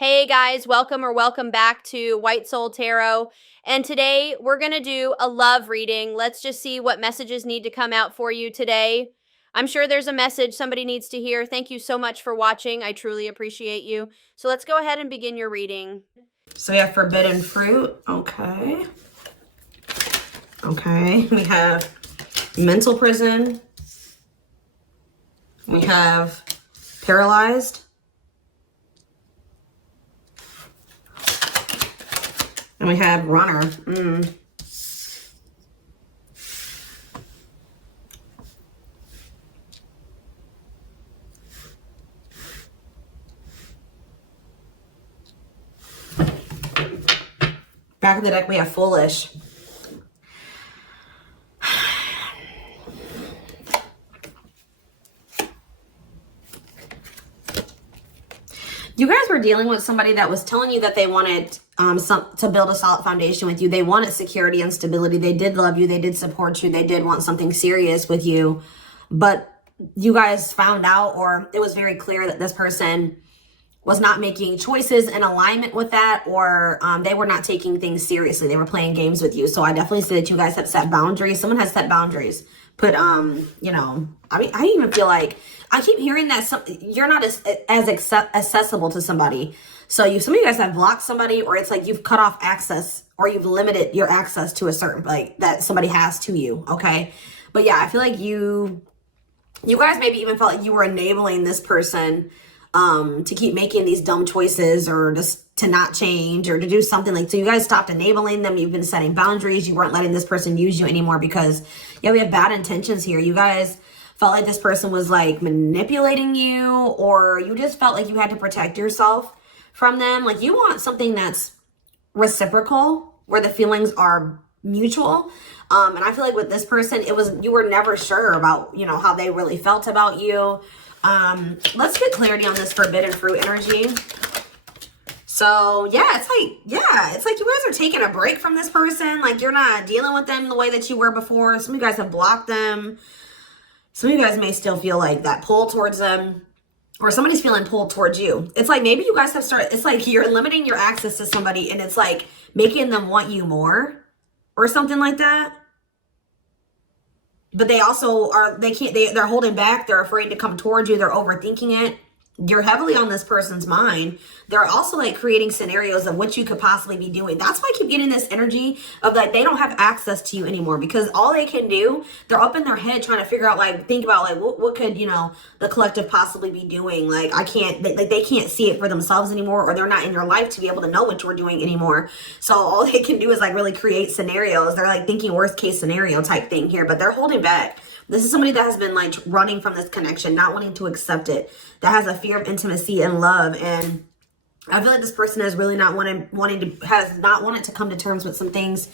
Hey guys, welcome back to White Soul Tarot. And today we're going to do a love reading. Let's just see what messages need to come out for you today. I'm sure there's a message somebody needs to hear. Thank you so much for watching. I truly appreciate you. So let's go ahead and begin your reading. So we have forbidden fruit. Okay. Okay. We have mental prison. We have paralyzed. And we have runner. Back of the deck, we have foolish. You guys were dealing with somebody that was telling you that they wanted to build a solid foundation with you. They wanted security and stability. They did love you. They did support you. They did want something serious with you. But you guys found out, or it was very clear that this person was not making choices in alignment with that, or they were not taking things seriously. They were playing games with you. So I definitely see that you guys have set boundaries. Someone has set boundaries. Put, you know, I mean, I even feel like I keep hearing that you're not as accessible to somebody. So some of you guys have blocked somebody, or it's like you've cut off access, or you've limited your access to a certain, like, that somebody has to you. Okay. But yeah, I feel like you guys maybe even felt like you were enabling this person to keep making these dumb choices, or just to not change, or to do something. Like, so you guys stopped enabling them. You've been setting boundaries. You weren't letting this person use you anymore because, yeah, we have bad intentions here. You guys felt like this person was like manipulating you, or you just felt like you had to protect yourself from them. Like, you want something that's reciprocal, where the feelings are mutual. And I feel like with this person, you were never sure about, you know, how they really felt about you. Let's get clarity on this forbidden fruit energy. So yeah, it's like you guys are taking a break from this person. Like, you're not dealing with them the way that you were before. Some of you guys have blocked them. Some of you guys may still feel like that pull towards them, or somebody's feeling pulled towards you. It's like maybe you guys have started, it's like you're limiting your access to somebody, and it's like making them want you more, or something like that. But they also they're holding back. They're afraid to come towards you. They're overthinking it. You're heavily on this person's mind. They're also like creating scenarios of what you could possibly be doing. That's why I keep getting this energy of like they don't have access to you anymore, because all they can do, they're up in their head trying to figure out, like, think about like what could, you know, the collective possibly be doing. Like, they can't see it for themselves anymore, or they're not in your life to be able to know what you're doing anymore. So all they can do is like really create scenarios. They're like thinking worst case scenario type thing here, but they're holding back. This is somebody that has been like running from this connection, not wanting to accept it, that has a fear of intimacy and love. And I feel like this person has really not has not wanted to come to terms with some things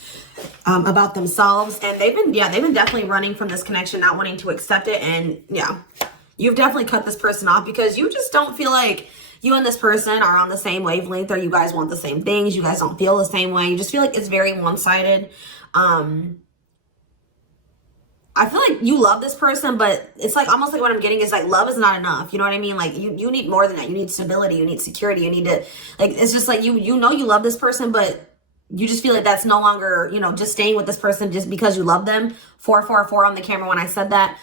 about themselves. And they've been definitely running from this connection, not wanting to accept it. And yeah, you've definitely cut this person off because you just don't feel like you and this person are on the same wavelength, or you guys want the same things. You guys don't feel the same way. You just feel like it's very one-sided. I feel like you love this person, but it's like almost like what I'm getting is like love is not enough. You know what I mean? Like you need more than that. You need stability. You need security. You need to, like, it's just like you know you love this person, but you just feel like that's no longer, you know, just staying with this person just because you love them. 444 on the camera when I said that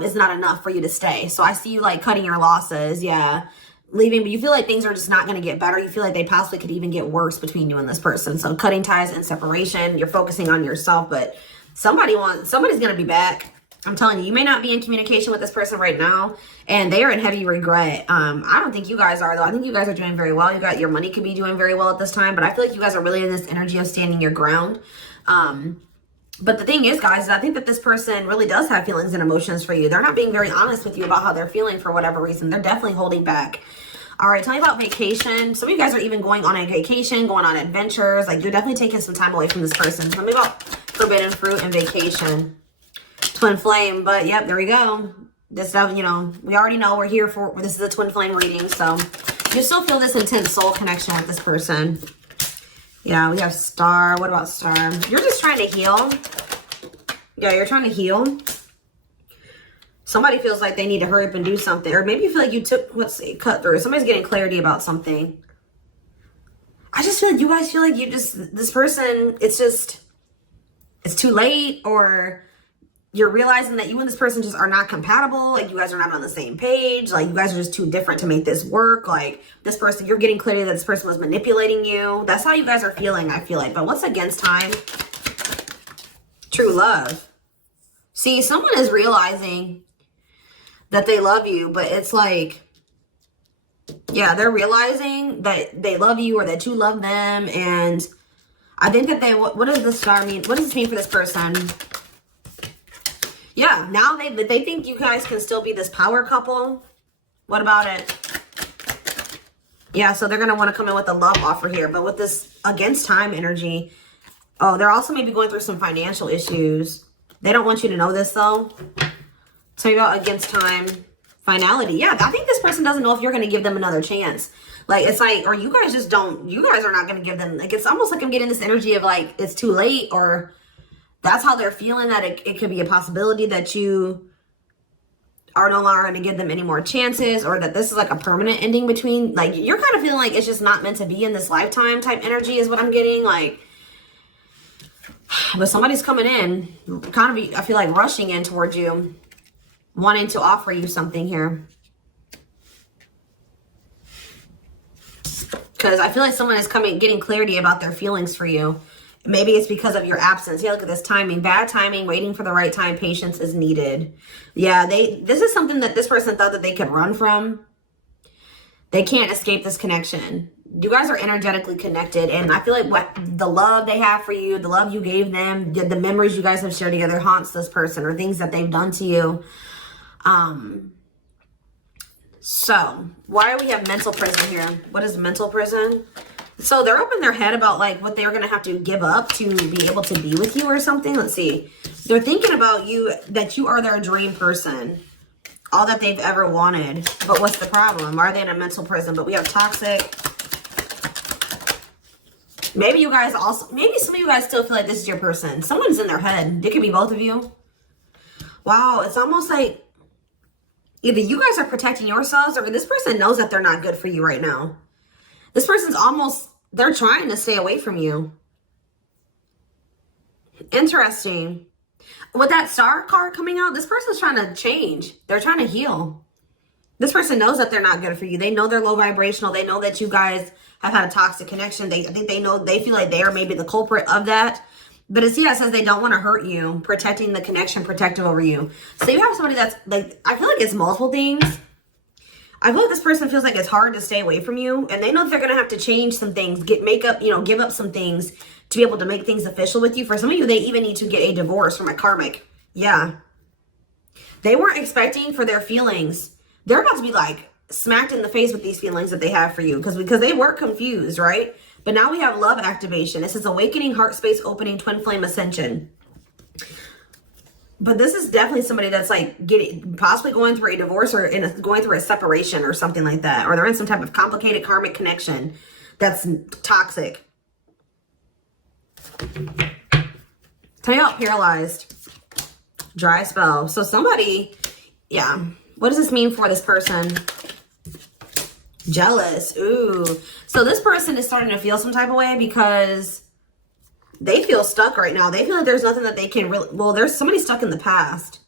is not enough for you to stay. So I see you like cutting your losses. Yeah. Leaving, but you feel like things are just not going to get better. You feel like they possibly could even get worse between you and this person. So cutting ties and separation. You're focusing on yourself, but somebody's going to be back. I'm telling you, you may not be in communication with this person right now, and they are in heavy regret. I don't think you guys are, though. I think you guys are doing very well. Your money could be doing very well at this time, but I feel like you guys are really in this energy of standing your ground. But the thing is, guys, I think that this person really does have feelings and emotions for you. They're not being very honest with you about how they're feeling for whatever reason. They're definitely holding back. All right, tell me about vacation. Some of you guys are even going on a vacation, going on adventures. Like, you're definitely taking some time away from this person. Tell me about forbidden fruit and vacation. Twin flame, but yep, there we go. This stuff, you know, we already know we're here for, this is a twin flame reading. So you still feel this intense soul connection with this person. Yeah, we have star. What about star? You're just trying to heal. Yeah, you're trying to heal. Somebody feels like they need to hurry up and do something. Or maybe you feel like you took, let's see, cut through. Somebody's getting clarity about something. I just feel like you guys feel like this person, it's too late, or you're realizing that you and this person just are not compatible. Like, you guys are not on the same page. Like, you guys are just too different to make this work. Like, this person, you're getting clarity that this person was manipulating you. That's how you guys are feeling, I feel like. But what's against time? True love. See, someone is realizing that they love you, but it's like, yeah, they're realizing that they love you or that you love them. And I think that what does this star mean? What does this mean for this person? Yeah, now they think you guys can still be this power couple. What about it? Yeah, so they're going to want to come in with a love offer here. But with this against time energy, oh, they're also maybe going through some financial issues. They don't want you to know this, though. Tell you about against time, finality. Yeah, I think this person doesn't know if you're going to give them another chance. Like, it's like, or you guys just don't, you guys are not going to give them, like, it's almost like I'm getting this energy of, like, it's too late, or that's how they're feeling, that it could be a possibility that you are no longer going to give them any more chances, or that this is like a permanent ending between, like, you're kind of feeling like it's just not meant to be in this lifetime type energy is what I'm getting. Like, but somebody's coming in, kind of, I feel like rushing in towards you, wanting to offer you something here. Because I feel like someone is getting clarity about their feelings for you. Maybe it's because of your absence. Yeah, look at this timing. Bad timing, waiting for the right time, patience is needed. Yeah, this is something that this person thought that they could run from. They can't escape this connection. You guys are energetically connected, and I feel like what the love they have for you, the love you gave them, the memories you guys have shared together haunts this person, or things that they've done to you. So why do we have mental prison here? What is mental prison? So they're up in their head about like what they're going to have to give up to be able to be with you or something. Let's see. They're thinking about you, that you are their dream person, all that they've ever wanted. But what's the problem? Are they in a mental prison? But we have toxic. Maybe you guys also, maybe some of you guys still feel like this is your person. Someone's in their head. It could be both of you. Wow. It's almost like either you guys are protecting yourselves, or this person knows that they're not good for you right now. This person's almost, they're trying to stay away from you. Interesting. With that star card coming out, this person's trying to change. They're trying to heal. This person knows that they're not good for you. They know they're low vibrational. They know that you guys have had a toxic connection. I think they know, they feel like they are maybe the culprit of that. But it's, yeah, it says they don't want to hurt you, protecting the connection, protective over you. So you have somebody that's like, I feel like it's multiple things. I feel like this person feels like it's hard to stay away from you, and they know that they're going to have to change some things, give up some things to be able to make things official with you. For some of you, they even need to get a divorce from a karmic. Yeah. They weren't expecting for their feelings. They're about to be like smacked in the face with these feelings that they have for you, because they were confused, right? But now we have love activation. It says awakening, heart space opening, twin flame ascension. But this is definitely somebody that's like possibly going through a divorce, or going through a separation or something like that. Or they're in some type of complicated karmic connection that's toxic. Tell you about paralyzed. Dry spell. So somebody, yeah. What does this mean for this person? Jealous. Ooh. So this person is starting to feel some type of way because they feel stuck right now. They feel like there's nothing that they can really, well, there's somebody stuck in the past.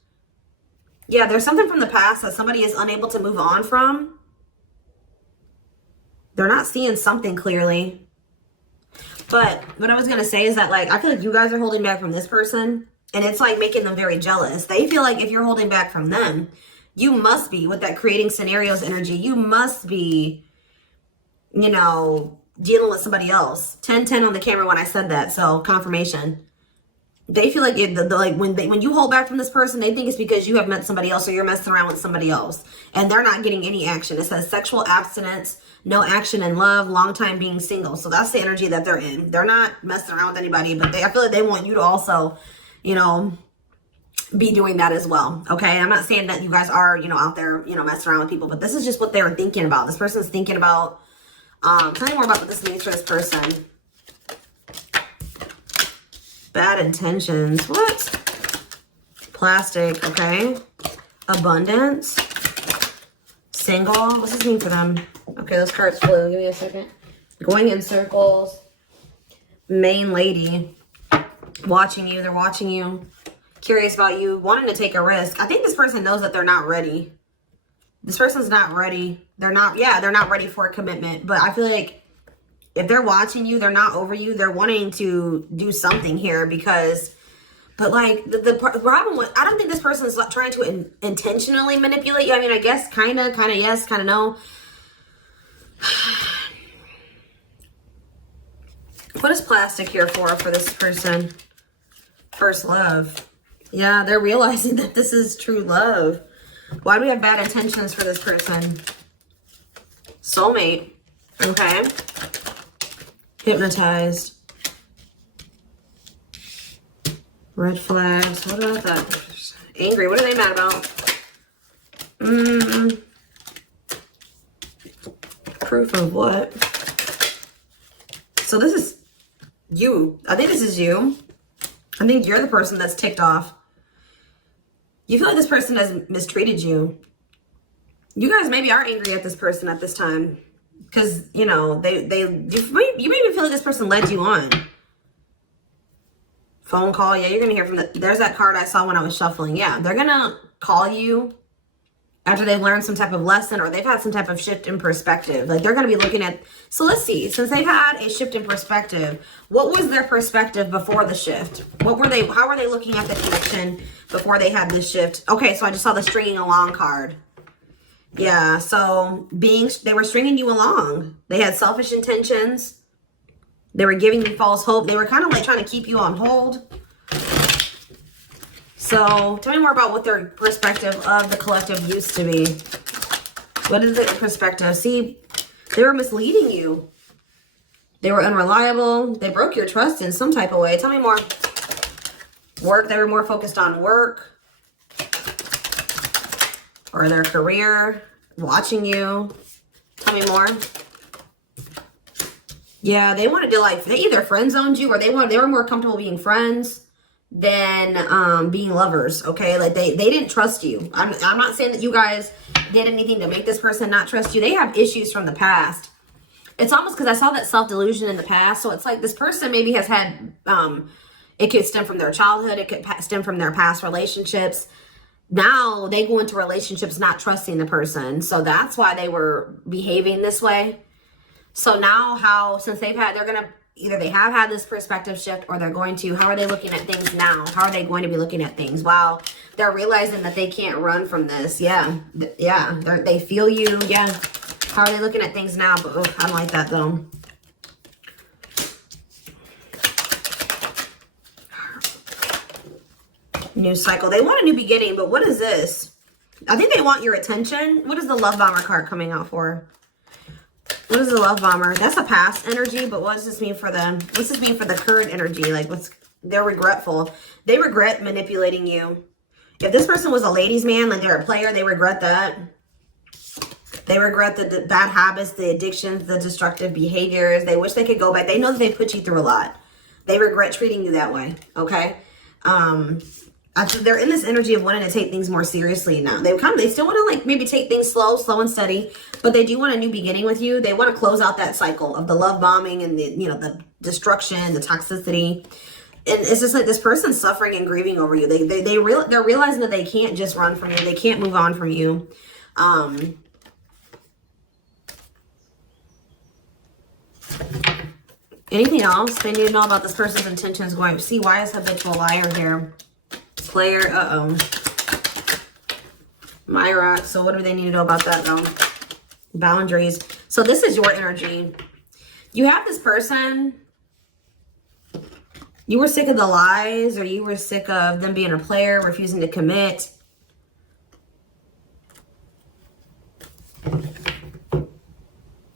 Yeah, there's something from the past that somebody is unable to move on from. They're not seeing something clearly. But what I was going to say is that, like, I feel like you guys are holding back from this person, and it's like making them very jealous. They feel like if you're holding back from them, you must be, with that creating scenarios energy, you must be, dealing with somebody else. 10-10 on the camera when I said that, so confirmation. They feel like when you hold back from this person, they think it's because you have met somebody else, or you're messing around with somebody else, and they're not getting any action. It says sexual abstinence, no action in love, long time being single. So that's the energy that they're in. They're not messing around with anybody, but I feel like they want you to also, be doing that as well. Okay, I'm not saying that you guys are, out there, messing around with people, but this is just what they're thinking about. This person's thinking about. Tell me more about what this means for this person. Bad intentions. What? Plastic. Okay. Abundance. Single. What's this mean for them? Okay, those cards flew. Give me a second. Going in circles. Main lady. Watching you. They're watching you. Curious about you. Wanting to take a risk. I think this person knows that they're not ready. This person's not ready. They're not ready for a commitment. But I feel like if they're watching you, they're not over you. They're wanting to do something here because... But like the problem with, I don't think this person is trying to intentionally manipulate you. I mean, I guess kind of yes, kind of no. What is plastic here for this person? First love. Yeah, they're realizing that this is true love. Why do we have bad intentions for this person? Soulmate. Okay. Hypnotized. Red flags. What about that? Angry. What are they mad about? Proof of what? So this is you. I think this is you. I think you're the person that's ticked off. You feel like this person has mistreated you. You guys maybe are angry at this person at this time. Because, you know, you maybe feel like this person led you on. Phone call. Yeah, you're going to hear from there's that card I saw when I was shuffling. Yeah, they're going to call you after they've learned some type of lesson or they've had some type of shift in perspective. Like they're going to be looking at, so let's see, since they've had a shift in perspective, what was their perspective before the shift? How were they looking at the connection before they had this shift? Okay, so I just saw the stringing along card. Yeah, so they were stringing you along. They had selfish intentions. They were giving you false hope. They were kind of like trying to keep you on hold. So tell me more about what their perspective of the collective used to be. What is their perspective? See, they were misleading you. They were unreliable. They broke your trust in some type of way. Tell me more. Work. They were more focused on work. Or their career. Watching you. Tell me more. Yeah, they wanted to they either friend zoned you or they were more comfortable being friends than being lovers. Okay, like they didn't trust you. I'm not saying that you guys did anything to make this person not trust you. They have issues from the past. It's almost because I saw that self-delusion in the past. So it's like this person maybe has had it could stem from their childhood, it could stem from their past relationships. Now they go into relationships not trusting the person. So that's why they were behaving this way. So now since they're going to, either they have had this perspective shift or they're going to, how are they looking at things now? How are they going to be looking at things? Wow. They're realizing that they can't run from this. Yeah. Yeah. They feel you. Yeah. How are they looking at things now? But I don't like that though. New cycle. They want a new beginning, but what is this? I think they want your attention. What is the love bomber card coming out for? What is the love bomber? That's a past energy, but what does this mean for them? What's this mean for the current energy? Like they're regretful. They regret manipulating you. If this person was a ladies' man, like they're a player, they regret that. They regret the bad habits, the addictions, the destructive behaviors. They wish they could go back. They know that they put you through a lot. They regret treating you that way. Okay. They're in this energy of wanting to take things more seriously now. They still want to like maybe take things slow and steady, but they do want a new beginning with you. They want to close out that cycle of the love bombing and the destruction, the toxicity. And it's just like this person's suffering and grieving over you. They're realizing that they can't just run from you. They can't move on from you. Anything else they need to know about this person's intentions going? See, why is habitual liar here? Player, Myra. So what do they need to know about that though? Boundaries. So this is your energy. You have this person. You were sick of the lies, or you were sick of them being a player, refusing to commit.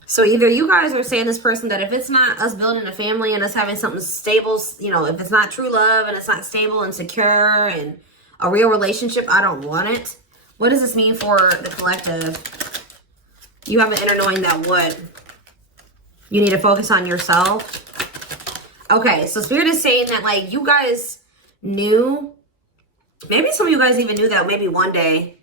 So either you guys are saying this person that if it's not us building a family and us having something stable, if it's not true love and it's not stable and secure and a real relationship, I don't want it. What does this mean for the collective? You have an inner knowing that what? You need to focus on yourself. Okay, so Spirit is saying that like you guys knew, maybe some of you guys even knew that maybe one day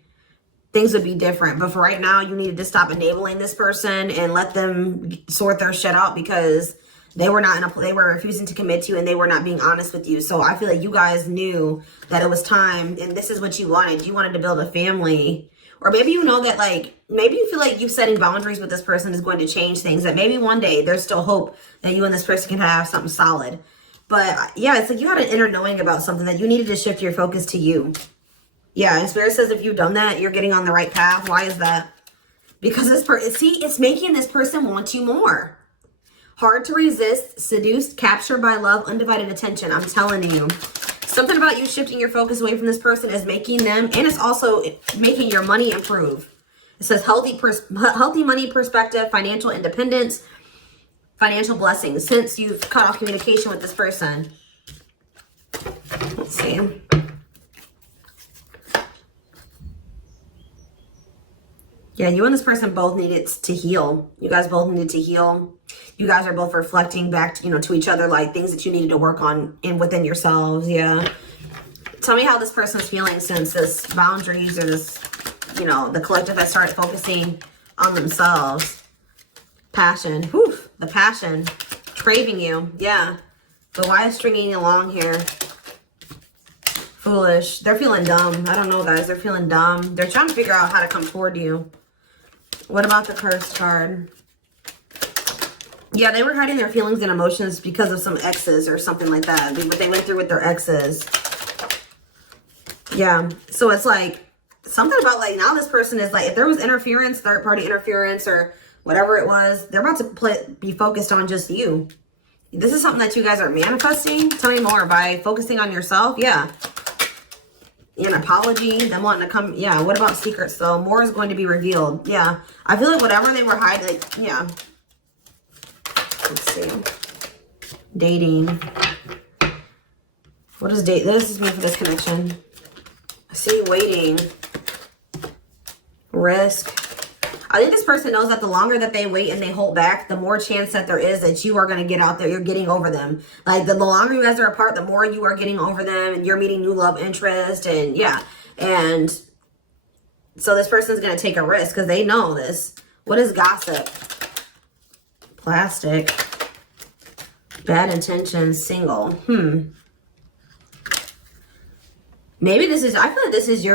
things would be different. But for right now, you needed to stop enabling this person and let them sort their shit out, because they were they were refusing to commit to you, and they were not being honest with you. So I feel like you guys knew that it was time, and this is what you wanted. You wanted to build a family. Or maybe you know that, like, maybe you feel like you setting boundaries with this person is going to change things. That maybe one day there's still hope that you and this person can have something solid. But yeah, it's like you had an inner knowing about something that you needed to shift your focus to you. Yeah, and Spirit says if you've done that, you're getting on the right path. Why is that? Because this person, see, it's making this person want you more. Hard to resist, seduced, captured by love, undivided attention. I'm telling you. Something about you shifting your focus away from this person is making them, and it's also making your money improve. It says healthy money perspective, financial independence, financial blessings, since you've cut off communication with this person. Let's see. Yeah, you and this person both needed to heal. You guys both needed to heal. You guys are both reflecting back to, to each other, like things that you needed to work on within yourselves. Yeah. Tell me how this person's feeling since this boundaries, or this, the collective has started focusing on themselves. Passion. Whew, the passion. Craving you. Yeah. But why is stringing along here? Foolish. They're feeling dumb. I don't know, guys. They're feeling dumb. They're trying to figure out how to come toward you. What about the Cursed card? Yeah, they were hiding their feelings and emotions because of some exes or something like that. What they went through with their exes. Yeah. So it's like something about, like, now this person is like, if there was interference, third party interference or whatever it was, they're about to be focused on just you. This is something that you guys are manifesting. Tell me more. By focusing on yourself. Yeah. An apology, them wanting to come. Yeah. What about secrets though? More is going to be revealed. Yeah. I feel like whatever they were hiding, like, yeah. Let's see. Dating. What does date? This is me for this connection. I see waiting. Risk. I think this person knows that the longer that they wait and they hold back, the more chance that there is that you are going to get out there. You're getting over them. Like, the longer you guys are apart, the more you are getting over them, and you're meeting new love interest. And yeah. And so this person's going to take a risk because they know this. What is gossip? Plastic. Bad intentions. Single. Maybe this is, I feel like this is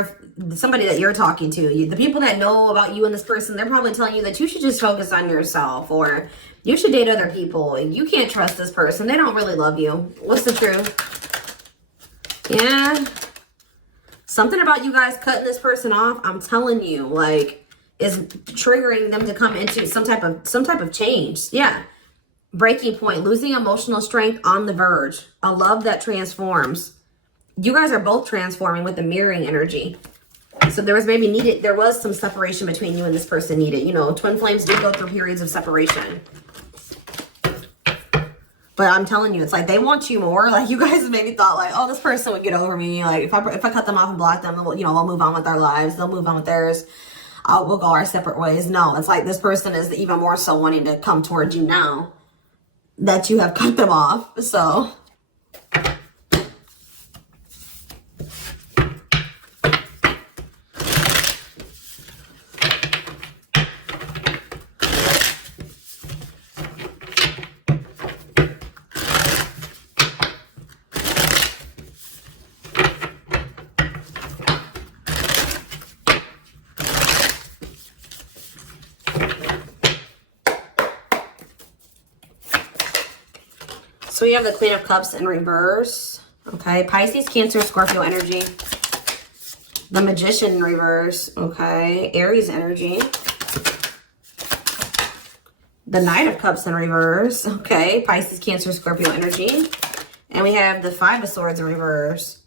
somebody that you're talking to. The people that know about you and this person, they're probably telling you that you should just focus on yourself, or you should date other people. You can't trust this person. They don't really love you. What's the truth? Yeah. Something about you guys cutting this person off, I'm telling you, like, is triggering them to come into some type of change. Yeah. Breaking point, losing emotional strength, on the verge, a love that transforms. You guys are both transforming with the mirroring energy. So there was some separation between you and this person needed. Twin flames do go through periods of separation. But I'm telling you, it's like they want you more. Like, you guys maybe thought, like, oh, this person would get over me. Like, if I cut them off and block them, we'll move on with our lives. They'll move on with theirs. We'll go our separate ways. No, it's like this person is even more so wanting to come towards you now that you have cut them off. So we have the Queen of Cups in reverse. Okay. Pisces, Cancer, Scorpio energy. The Magician in reverse. Okay. Aries energy. The Knight of Cups in reverse. Okay. Pisces, Cancer, Scorpio energy. And we have the Five of Swords in reverse.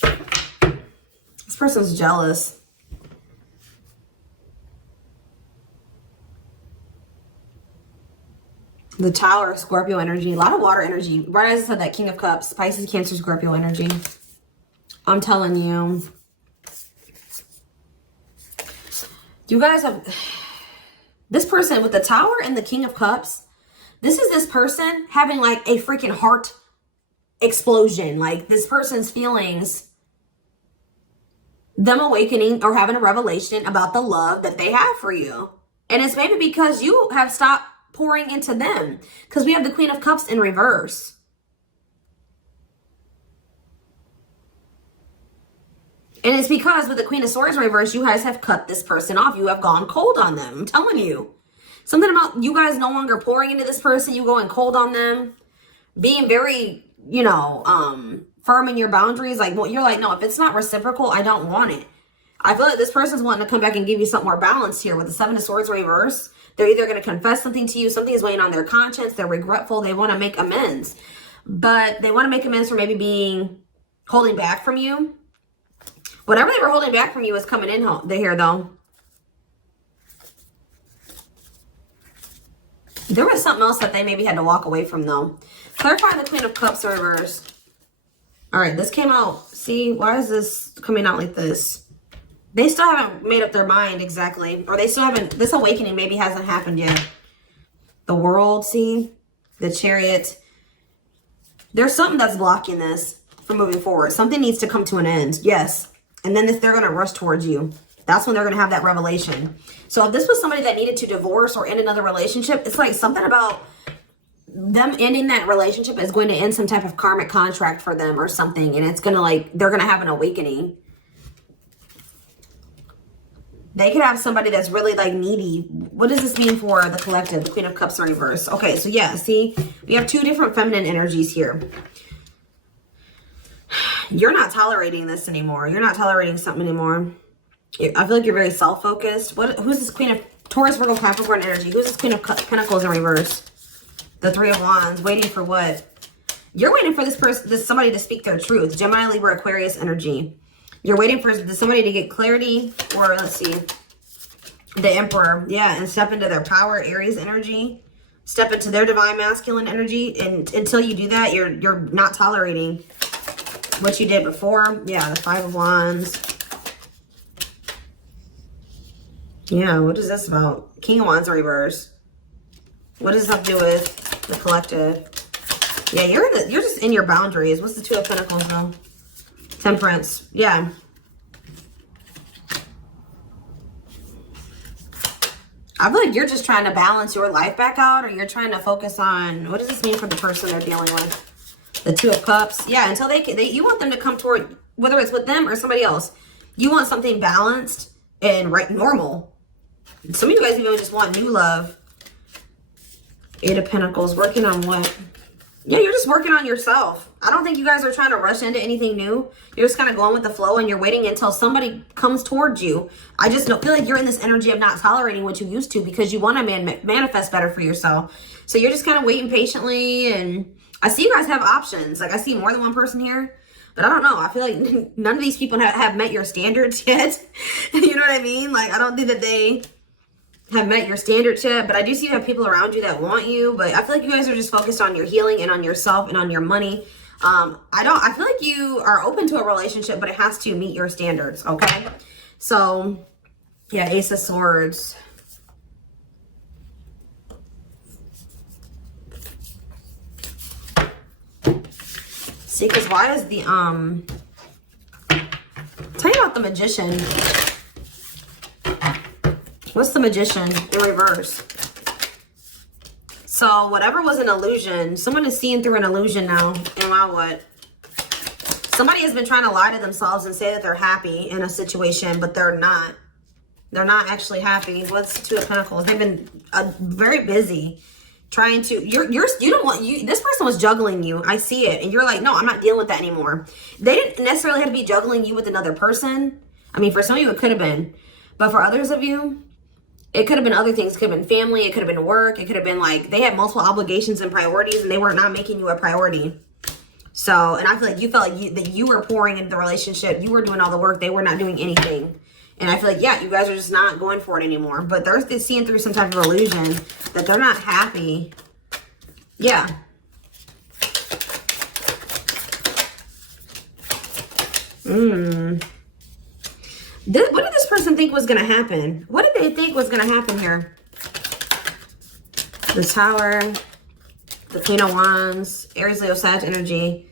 This person's jealous. The Tower, Scorpio energy. A lot of water energy. Right as I said, that King of Cups. Pisces, Cancer, Scorpio energy. I'm telling you. You guys have... This person with the Tower and the King of Cups. This is this person having like a freaking heart explosion. Like, this person's feelings them awakening or having a revelation about the love that they have for you. And it's maybe because you have stopped pouring into them, because we have the Queen of Cups in reverse. And it's because with the Queen of Swords in reverse, you guys have cut this person off. You have gone cold on them. I'm telling you. Something about you guys no longer pouring into this person. You going cold on them. Being very, you know, firm in your boundaries. Like, well, you're like, no, if it's not reciprocal, I don't want it. I feel like this person's wanting to come back and give you something more balanced here with the Seven of Swords reverse. They're either going to confess something to you. Something is weighing on their conscience. They're regretful. They want to make amends. But they want to make amends for maybe holding back from you. Whatever they were holding back from you is coming in here, though. There was something else that they maybe had to walk away from, though. Clarify the Queen of Cups reverse. All right, this came out. See, why is this coming out like this? They still haven't made up their mind exactly. Or they still haven't, this awakening maybe hasn't happened yet. The World, see? The Chariot. There's something that's blocking this from moving forward. Something needs to come to an end. Yes. And then they're going to rush towards you. That's when they're going to have that revelation. So if this was somebody that needed to divorce or end another relationship, it's like something about them ending that relationship is going to end some type of karmic contract for them or something. And it's going to like, they're going to have an awakening. They could have somebody that's really like needy. What does this mean for the collective? The Queen of Cups in reverse. Okay, so yeah, see, we have two different feminine energies here. You're not tolerating this anymore. You're not tolerating something anymore. I feel like you're very self-focused. Who's this Queen of Taurus, Virgo, Capricorn energy? Who's this Queen of Pentacles in reverse? The Three of Wands. Waiting for what? You're waiting for somebody to speak their truth. Gemini, Libra, Aquarius energy. You're waiting for somebody to get clarity, or let's see, the Emperor. Yeah, and step into their power, Aries energy. Step into their divine masculine energy. And until you do that, you're not tolerating what you did before. Yeah, the Five of Wands. Yeah, what is this about? King of Wands in reverse. What does this have to do with the collective? Yeah, you're just in your boundaries. What's the Two of Pentacles though? Temperance. Yeah. I feel like you're just trying to balance your life back out, or you're trying to focus on, what does this mean for the person they're dealing with? The Two of Cups. Yeah, until you want them to come toward, whether it's with them or somebody else, you want something balanced and normal. Some of you guys even just want new love. Eight of Pentacles. Working on what? Yeah, you're just working on yourself. I don't think you guys are trying to rush into anything new. You're just kind of going with the flow, and you're waiting until somebody comes towards you. I just don't feel like you're in this energy of not tolerating what you used to, because you want to manifest better for yourself. So you're just kind of waiting patiently, and I see you guys have options. Like, I see more than one person here, but I don't know. I feel like none of these people have met your standards yet. You know what I mean? Like, I don't think that they have met your standards yet, but I do see you have people around you that want you. But I feel like you guys are just focused on your healing and on yourself and on your money. I feel like you are open to a relationship, but it has to meet your standards. Okay. So yeah, Ace of Swords. See, because why is the tell you about the Magician. What's the Magician in reverse? So whatever was an illusion, someone is seeing through an illusion now. And now what? Somebody has been trying to lie to themselves and say that they're happy in a situation, but they're not. They're not actually happy. What's the Two of Pentacles? They've been very busy trying to, this person was juggling you. I see it. And you're like, no, I'm not dealing with that anymore. They didn't necessarily have to be juggling you with another person. I mean, for some of you, it could have been. But for others of you, it could have been other things. It could have been family. It could have been work. It could have been like they had multiple obligations and priorities, and they were not making you a priority. So, and I feel like you felt like that you were pouring into the relationship. You were doing all the work. They were not doing anything. And I feel like, yeah, you guys are just not going for it anymore. But they're seeing through some type of illusion that they're not happy. Yeah. What did this person think was going to happen? What did they think was going to happen here? The Tower, the Queen of Wands, Aries, Leo, Sag energy.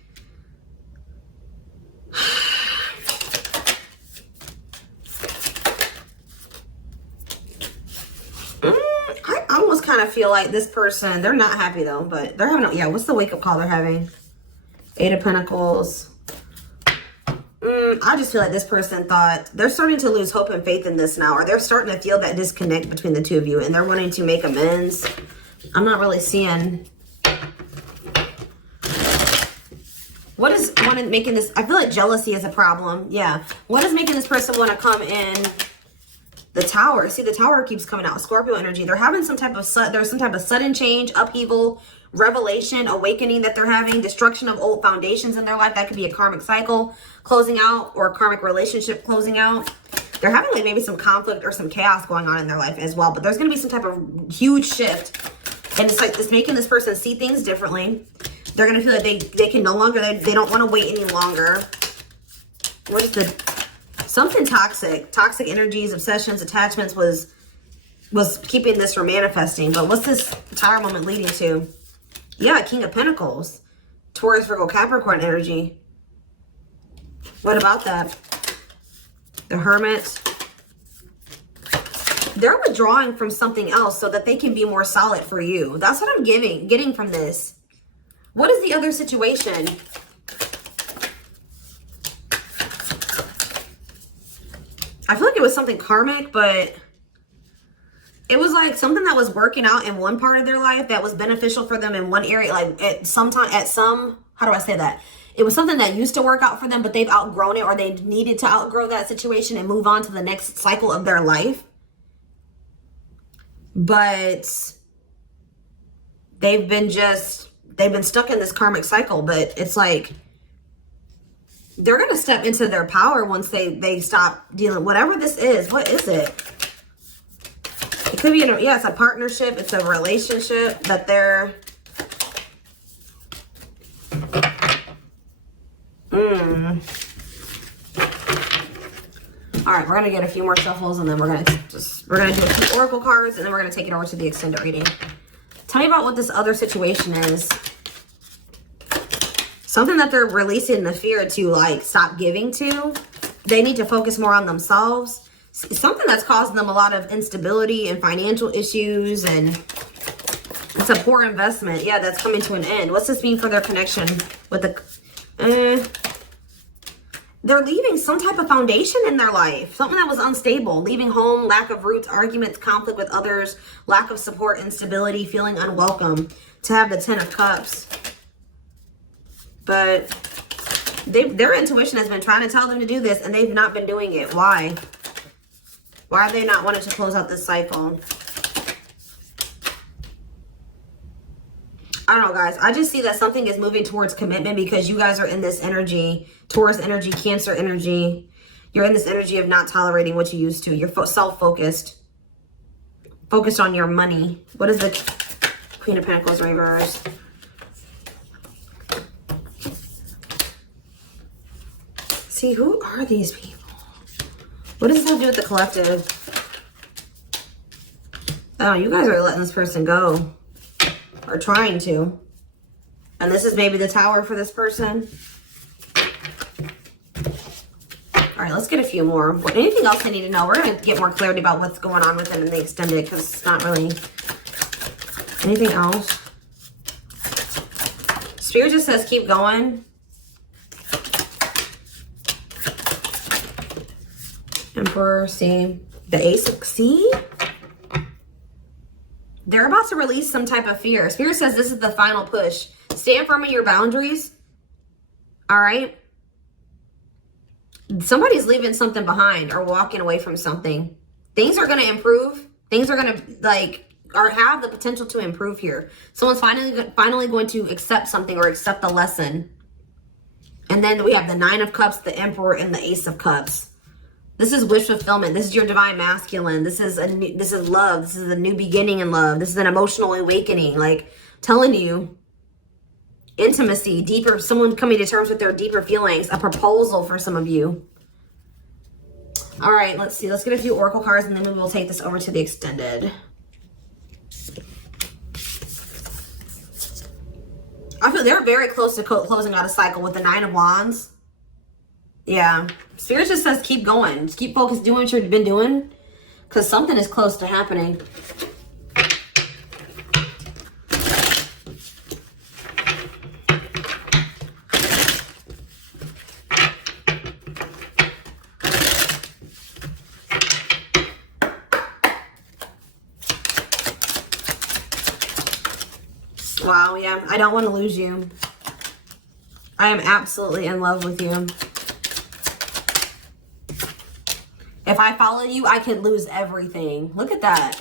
kind of feel like this person, they're not happy though, but they're having, yeah, what's the wake-up call they're having? 8 of Pentacles. I just feel like this person thought, they're starting to lose hope and faith in this now, or they're starting to feel that disconnect between the two of you, and they're wanting to make amends. I'm not really seeing... What is making this... I feel like jealousy is a problem. Yeah. What is making this person want to come in? The Tower. See, the Tower keeps coming out. Scorpio energy. They're having some type of... There's some type of sudden change, upheaval, revelation, awakening that they're having. Destruction of old foundations in their life. That could be a karmic cycle closing out, or a karmic relationship closing out. They're having like maybe some conflict or some chaos going on in their life as well. But there's going to be some type of huge shift. And it's like it's making this person see things differently. They're going to feel like they can no longer, they don't want to wait any longer. What is the, something toxic. Toxic energies, obsessions, attachments was keeping this from manifesting. But what's this Tower moment leading to? Yeah, King of Pentacles. Taurus, Virgo, Capricorn energy. What about that? The Hermit. They're withdrawing from something else so that they can be more solid for you. That's what I'm getting from this. What is the other situation? I feel like it was something karmic, but it was like something that was working out in one part of their life that was beneficial for them in one area. Like how do I say that? It was something that used to work out for them, but they've outgrown it, or they needed to outgrow that situation and move on to the next cycle of their life. But they've been stuck in this karmic cycle. But it's like they're going to step into their power once they stop dealing, whatever this is. What is it? It could be, it's a partnership. It's a relationship that they're... All right, we're going to get a few more shuffles, and then we're going to do a few oracle cards, and then we're going to take it over to the extended reading. Tell me about what this other situation is. Something that they're releasing the fear to, like, stop giving to. They need to focus more on themselves. Something that's causing them a lot of instability and financial issues, and it's a poor investment. Yeah, that's coming to an end. What's this mean for their connection with the... They're leaving some type of foundation in their life. Something that was unstable. Leaving home, lack of roots, arguments, conflict with others, lack of support, instability, feeling unwelcome. To have the 10 of Cups. But their intuition has been trying to tell them to do this, and they've not been doing it. Why? Why are they not wanting to close out this cycle? I don't know, guys. I just see that something is moving towards commitment because you guys are in this energy. Taurus energy, Cancer energy. You're in this energy of not tolerating what you used to. You're self-focused. Focused on your money. What is the Queen of Pentacles reverse? See, who are these people? What does this have to do with the collective? Oh, you guys are letting this person go. Or trying to. And this is maybe the Tower for this person. All right, let's get a few more. Anything else I need to know? We're going to get more clarity about what's going on with them in the extended, because it's not really anything else. Spirit just says keep going. Emperor, see? The Ace of... See? They're about to release some type of fear. Spirit says this is the final push. Stand firm in your boundaries. All right? Somebody's leaving something behind or walking away from something. Things are going to improve. Things are going to, like, or have the potential to improve here. Someone's finally going to accept something or accept the lesson. And then we have the 9 of Cups, the Emperor, and the Ace of Cups. This is wish fulfillment. This is your divine masculine. This is love. This is a new beginning in love. This is an emotional awakening. Like, telling you, intimacy, deeper, someone coming to terms with their deeper feelings, a proposal for some of you. All right, let's see. Let's get a few oracle cards, and then we will take this over to the extended. I feel they're very close to closing out a cycle with the 9 of Wands. Yeah. Spirit just says keep going. Just keep focused, doing what you've been doing. Because something is close to happening. Wow, yeah. I don't want to lose you. I am absolutely in love with you. If I followed you, I could lose everything. Look at that.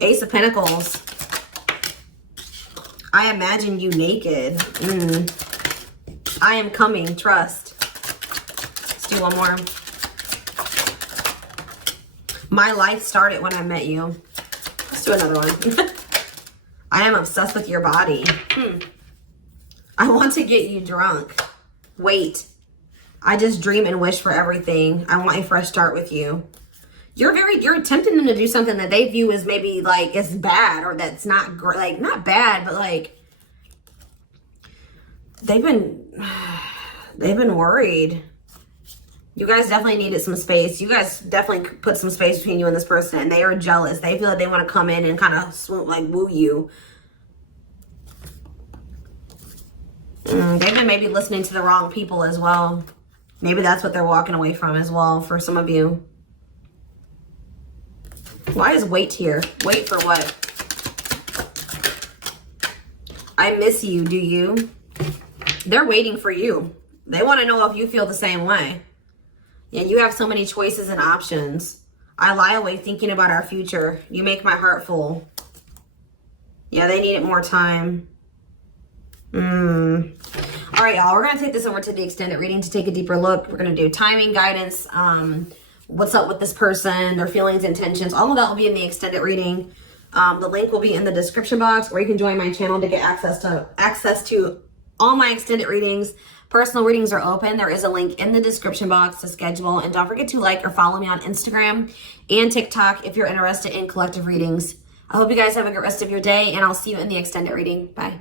Ace of Pentacles. I imagine you naked. I am coming. Trust. Let's do one more. My life started when I met you. Let's do another one. I am obsessed with your body. I want to get you drunk. Wait. I just dream and wish for everything. I want a fresh start with you. You're tempting them to do something that they view as maybe like it's bad or that's not great, like not bad, but like they've been worried. You guys definitely needed some space. You guys definitely put some space between you and this person, and they are jealous. They feel like they want to come in and kind of swoop, like woo you. They've been maybe listening to the wrong people as well. Maybe that's what they're walking away from as well for some of you. Why is wait here? Wait for what? I miss you, do you? They're waiting for you. They want to know if you feel the same way. Yeah, you have so many choices and options. I lie awake thinking about our future. You make my heart full. Yeah, they needed more time. All right, y'all, we're going to take this over to the extended reading to take a deeper look. We're going to do timing, guidance, what's up with this person, their feelings, intentions. All of that will be in the extended reading. The link will be in the description box, where you can join my channel to get access to all my extended readings. Personal readings are open. There is a link in the description box to schedule. And don't forget to like or follow me on Instagram and TikTok if you're interested in collective readings. I hope you guys have a good rest of your day, and I'll see you in the extended reading. Bye.